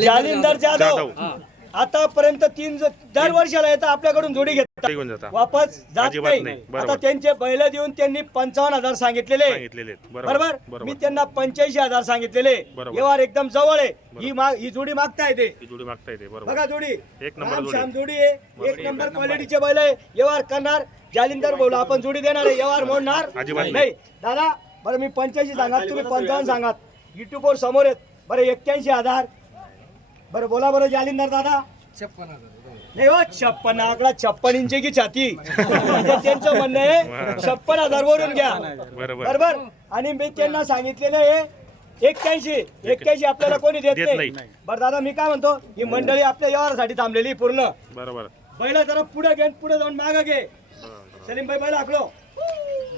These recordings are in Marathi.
जालिंदर जाधव. जाधव. आतापर्यंत तीन दर वर्षाला येतं आपल्याकडून जोडी घेतात वापस जात अजिबात नाही. नाही. आता. त्यांचे बैल देऊन त्यांनी पंचावन्न हजार सांगितलेले. सांगितलेले आहेत. बरोबर. बरोबर? मी त्यांना पंच्याऐंशी हजार सांगितलेले. बरोबर. व्यवहार एकदम जवळ आहे. ही मा- ही जोडी मागता येते. ही जोडी मागता येते. बरोबर. बघा जोडी. एक नंबर राम जोडी. श्याम जोडी आहे. एक नंबर क्वालिटीचे बैल आहे. व्यवहार करणार. जालिंदर बोला आपण जोडी देणार आहे. व्यवहार मोडणार. अजिबात नाही. नाही. दादा बरं मी पंच्याऐंशी सांगात तुम्ही पंचावन्न सांगात युट्यूब वर समोर आहेत. बरं एक्क्याऐंशी हजार. बरं बोला बरं जालिंदर दादा. नाही हो छप्पन आकडा छप्पन इंची की छाती त्यांचं म्हणणं आहे छप्पन हजार वरून घ्या. बरोबर. बरोबर? आणि मी त्यांना सांगितलेलं आहे एक्क्याऐंशी एक्क्याऐंशी आपल्याला कोणी देत देत नाही. नाही. बरं दादा मी काय म्हणतो ही मंडळी आपल्या व्यवहारासाठी थांबलेली पूर्ण. बरोबर. बैल जरा पुढे घे पुढे जाऊन माग घे. सलीम भाई बैल आखलो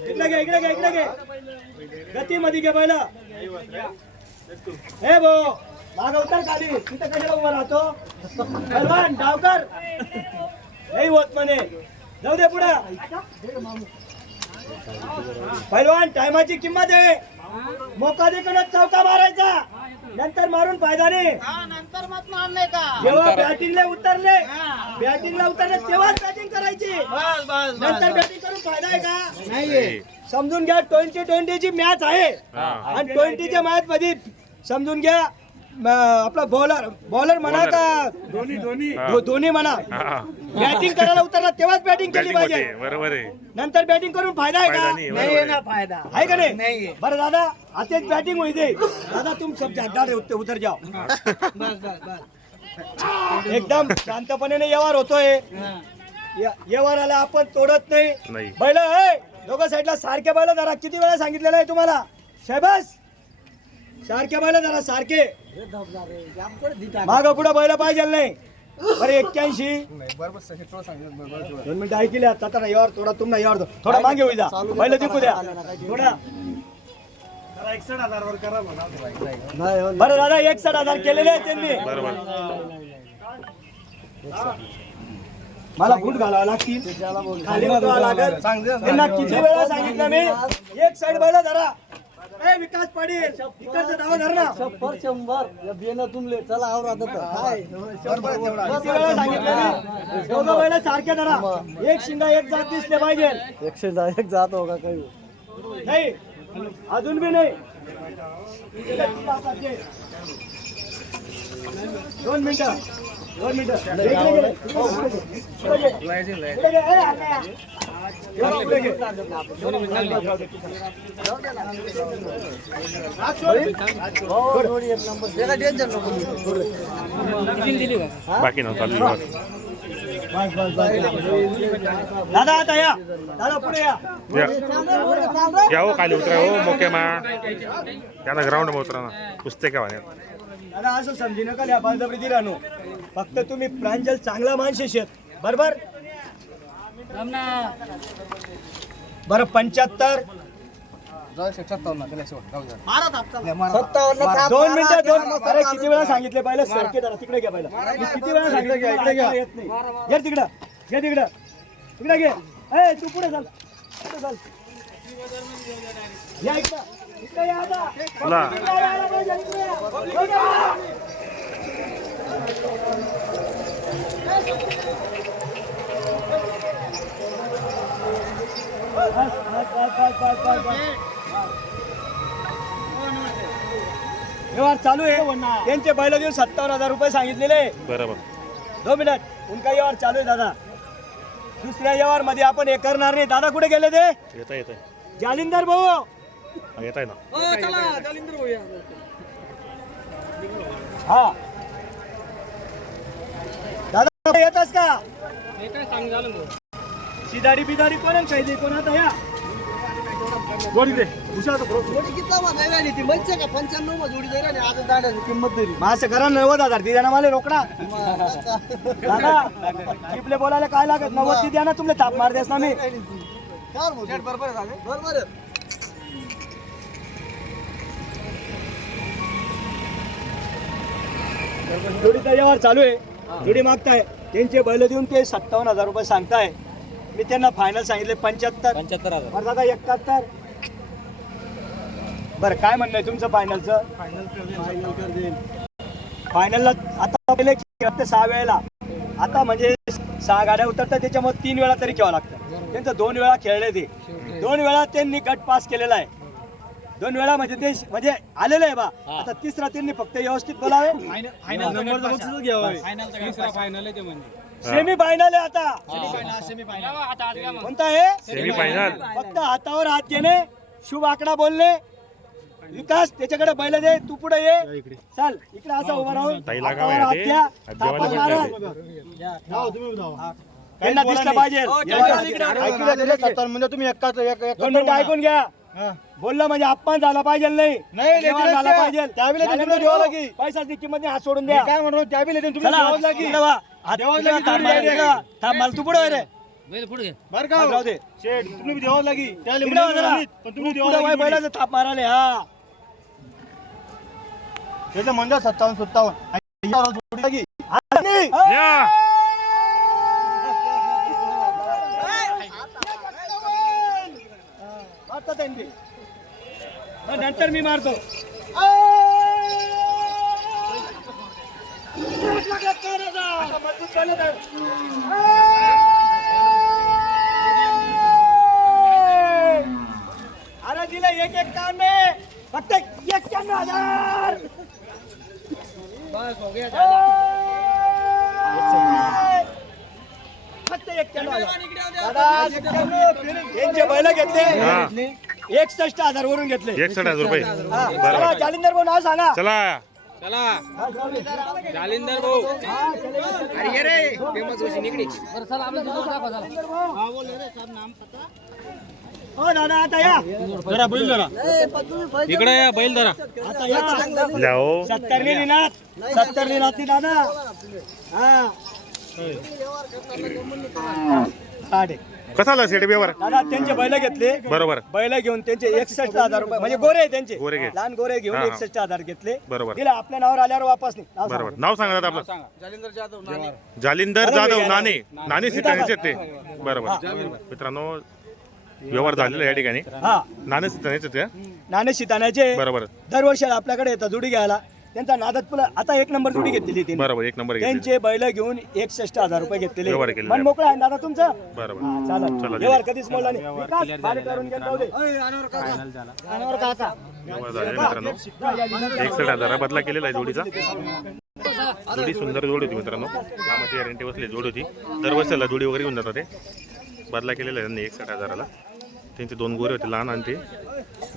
इकडे घे इकडे घे इकडे घे. गती मध्ये घे बैल. हे भो माग उतर खाली. तिथं कशाला उभा राहतो? पहलवान डावकर. नाही होत म्हणे. जाऊ दे पुढे. पहलवान टायमाची किंमत आहे. मोका देकडे चौका मारायचा. नंतर मारून फायदा नाही नंतर मत मारणे का? जेव्हा बॅटिंगला उतरले बॅटिंगला उतरले तेव्हाच बॅटिंग करायची. बस बस नंतर बॅटिंग करून फायदा आहे का? नाही. समजून घ्या ट्वेंटी ट्वेंटीची मॅच आहे. हा. आणि ट्वेंटीच्या मॅच मध्ये समजून घ्या आपला बॉलर बॉलर म्हणा का. दोन्ही म्हणा. बॅटिंग करायला उतरला तेव्हाच बॅटिंग केली पाहिजे. बरोबर आहे. नंतर बॅटिंग करून फायदा आहे का? नाही आहे. फायदा. आहे का नाही? बरं दादा आताच बॅटिंग होई दे दादा तुम सब है, उतर- उतर जाओ. बस बस बस. एकदम शांतपणे व्यवहार होतोय. या- व्यवहाराला आपण तोडत नाही. नाही. बैल ए, दोघं साईडला सारखे बैल जरा किती वेळा सांगितलेलं आहे तुम्हाला? शहबाज! सारखे बैल जरा सारखे. माग पुढे बैल पाहिजे नाही. बरं एक्क्याऐंशी. दोन मिनिटं ऐकले आता तर यावर थोडा तुम्हाला यावर. थोडा. मागे होई जा. बैल जिंकू द्या. थोडा. बरं दादा एकसठ हजार केलेले आहेत त्यांनी. बरोबर. मला बूट घालावं लागतील. खाली बघावं लागेल. त्यांना किती वेळा सांगितलं मी? एक साइड बैल धरा ए विकास पाटील इकडचं नाव धर ना. शंभर शंभर या बेन तुमले चला आवर आता काय किती वेळा सांगितलं मी? दोघं बैल सारखे धरा. एक शिंगा एक जात दिसले पाहिजे. एकशे दहा एक जात हो का काही. नाही अजून बी नाही. दोन मिनिटं दोन मिनिटं. इकडे गेले. इकडे घे. इकडे घे. ए, आता या. त्याला बाकी ना चालू. दादा आता या. दादा पुढे या. हो खाली उतरा हो मोके मा. त्यांना ग्राउंडमध्ये उतरा ना. कुस्ते का म्हणे दादा असं समजी नका या बळजबरी राहणो फक्त तुम्ही प्रांजल चांगला माणसेश आहेत बरोबर? बरं पंच्याहत्तर. दोन मिनिटं दोन अरे किती वेळा सांगितले पहिले? सरके जरा तिकडे घ्या पहिला. मी किती वेळा सांगितलं? येत नाही. घे तिकडं. घे तिकडं. तिकडे घे. ए तू पुढे चाल. पुढे चाल. या इकडं. इकडे या आता. चला. इकडे यायला पाहिजे, इकडे या. इकडे या. बस, बस, व्यवहार चालू आहे. त्यांचे बैल देऊन सत्तावन्न हजार रुपये सांगितलेले. बरोबर दोन मिनिट. उनका व्यवहार चालू आहे दादा. दुसऱ्या व्यवहारमध्ये आपण हे करणार नाही. दादा कुठे गेले ते? येता येत जालिंदर भाऊ. येत आहे ना. हा दादा येतस का? शिदाडी बिदाडी कोण आहे काही कोण आता या जोडी दे हुशार. जोडी जोडी असं करा नव्वद हजार ती द्या ना मला रोकडा. दादा चिपले बोलायला काय लागत? नव्वद ती द्या ना तुमले ताप मार देस ना मी. जोडीचा व्यवहार चालू आहे. जोडी मागताय. त्यांचे बैल देऊन ते सत्तावन्न हजार रुपये सांगताय. मी त्यांना फायनल सांगितले पंच्याहत्तर. पंच्याहत्तर हजार. बरं दादा एकाहत्तर. बरं काय म्हणणं आहे तुमचं फायनलचं फायनल कर देईल. फायनलला आता पहिले खेळते सहा वेळेला. आता म्हणजे सहा गाड्या उतरतात त्याच्यामध्ये तीन वेळा तरी खेळावं लागतं. त्यांचं दोन वेळा खेळले ते. दोन वेळा त्यांनी गट पास केलेला आहे. दोन वेळा म्हणजे ते म्हणजे आलेलं आहे बा. आता तिसरा त्यांनी फक्त व्यवस्थित बोलावे. सेमी फायनल आहे आता. कोणता आहे? सेमी फायनल फक्त हातावर हात घेणे शुभ आकडा बोलणे. विकास त्याच्याकडे बैल दे तू पुढे ये. चल इकडे असा उभा राहून. ताईला का हातावर हात? घ्या. जेवायला मारा. त्यांना दिसलं पाहिजे. म्हणजे तुम्ही एकाच एक एक दोन मिनिटं ऐकून घ्या. बोललं म्हणजे अपमान झाला पाहिजे नाही झाला. पाहिजे त्यावेळेला द्यावं हो. लागी. पैशाची किंमत नाही हात सोडून द्या काय म्हणतो त्या बी तुम्ही लागी. लागी, थांब, मला तू पुढे रे बरं का राहू दे शेठ तुम्ही द्यावं लागी पण तुम्ही द्यावं. बैलाचं थाप माराले हा त्याचं म्हणजे सत्तावन्न सत्तावन्न लागी. मारतात त्यांनी. मग नंतर मी मारतो. आता मजबूत चालत आहे. अरे दिलं एक एक काम फक्त एक्क्याण्णव हजार फक्त यांचे बैल घेतले. हा. एकसष्ट हजार वरून घेतले. एकसष्ट हजार रुपये. हा. चला, जालिंदर भाऊ नाव सांगा. चला. हो दादा आता या. जरा बैल जरा इकडे या बैल धरा. आता या. जाओ सत्तरनी निनात सत्तरनी नाती दादा हा. कसा आला सेट व्यवहार दादा त्यांचे बैल घेतले. बरोबर. बैल घेऊन त्यांचे एकसष्ट हजार रुपये म्हणजे गोरे आहे त्यांचे. गोरे घे. लहान गोरे घेऊन हा. एकसष्ट हजार घेतले. बरोबर. दिले आपल्या नावावर आल्यावर वापस नाही. नाव बरोबर. सांगा. नाव सांगा दादा आपलं. जालिंदर जाधव नाणे. जालिंदर जाधव. नाणे. नाणे सिटाण्याचे ते बरोबर. मित्रांनो व्यवहार झालेला आहे या ठिकाणी. हा. नाणे सिटाण्याचे ते नाणे शिताण्याचे बरोबर. दरवर्षी आपल्याकडे येतात जुडी घ्यायला. त्यांचा नादात पुला आता एक नंबर जुडी घेतलेली त्यांनी. बरोबर एक नंबर घेतले त्यांचे बैल घेऊन एकसष्ट हजार रुपये घेतलेले. व्यवहार केलेले. मन. मोकळं आहे ना दादा तुमचं? बरोबर. हा, चला, व्यवहार कधीच मोडला नाही. विकास, बारीक करून घेऊन जाऊ दे. अनावर काका. व्यवहार झालेला आहे मित्रांनो. एकसष्ट हजार बदला केलेला आहे जोडीचा. जोडी सुंदर जोडी होती मित्रांनो. कामाची गॅरंटी बसली जोडी होती. दरवर्षाला जोडी वगैरे घेऊन जातात ते. बदला केलेला आहे त्यांनी एकसष्ट हजाराला. त्यांचे दोन गोरे होते लहान आणि ते.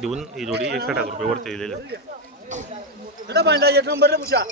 देऊन ही जोडी एकसष्ट हजार रुपये वरती दिलेली. आहे दादा भांडा एक नंबर रे पुषा